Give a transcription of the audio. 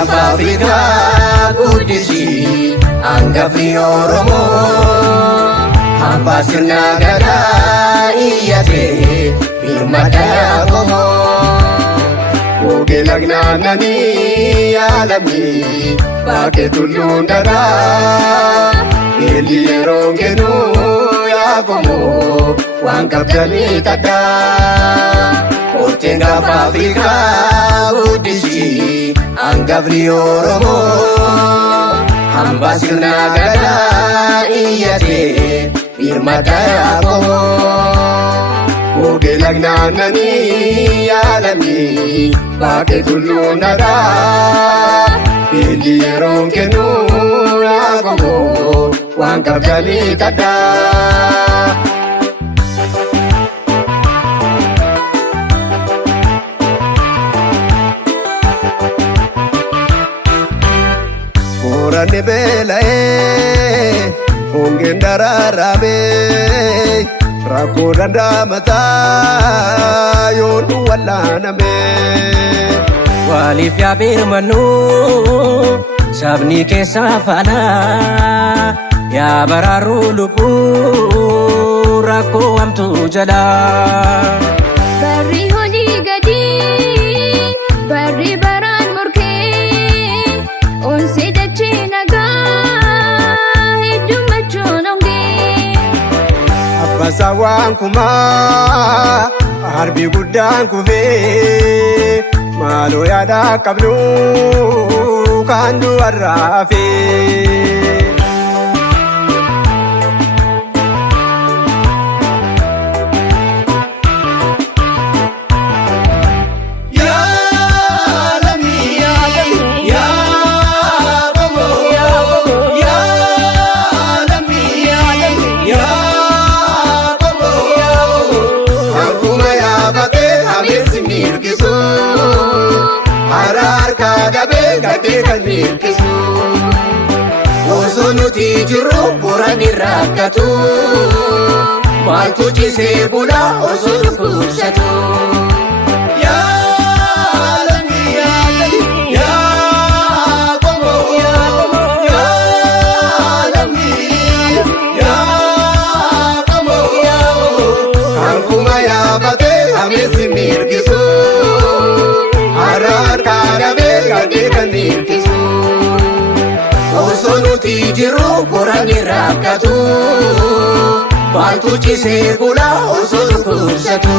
gaanfa Afrikaa guddisi hangafni Oromoo hambaa sirna gadaa iyyatee birmadha Yaaqoomoo. Oge lagnaananii yaalamni bakkee tulluun daraa beelli yeroo kennuu Yaaqoomoo waan qabdanii tadhaa. Koorteen gaanfa Afrikaa guddisi hangafni Oromoo hambaa sirna gadaa iyyatee birmadha Yaaqoomoo. Oge lagnaananii yaalamni bakkee tulluun daraa beelli yeroo kennuu Yaaqoomoo waan qabdanii tadhaa. Boorani beela'ee hongeen daraaramee rakkoo danda'amataa yoonu wallaanamee. Waliif yaa birmannu sabni keessaa faana yaa baraaruu lubbuu rakkoo hamtuu jalaa. Barri olii gadi barri baraan morkee onsee dachee nagaa heddumachuun hongee. Abbasaa waan kumaa harbi guddaan kufee maaloo yaada qabnu kan du'arraa hafee. Gadee kan milkisu osoo nuti jirru boorani rakkatu maaltu ciisee bula osoo dhukkubsatu. Hankuma yaabatee ameesi milkisu gadee kan milkisu osoo nuti jirru boorani rakkatu maaltu ciisee bula osoo dhukkubsatu.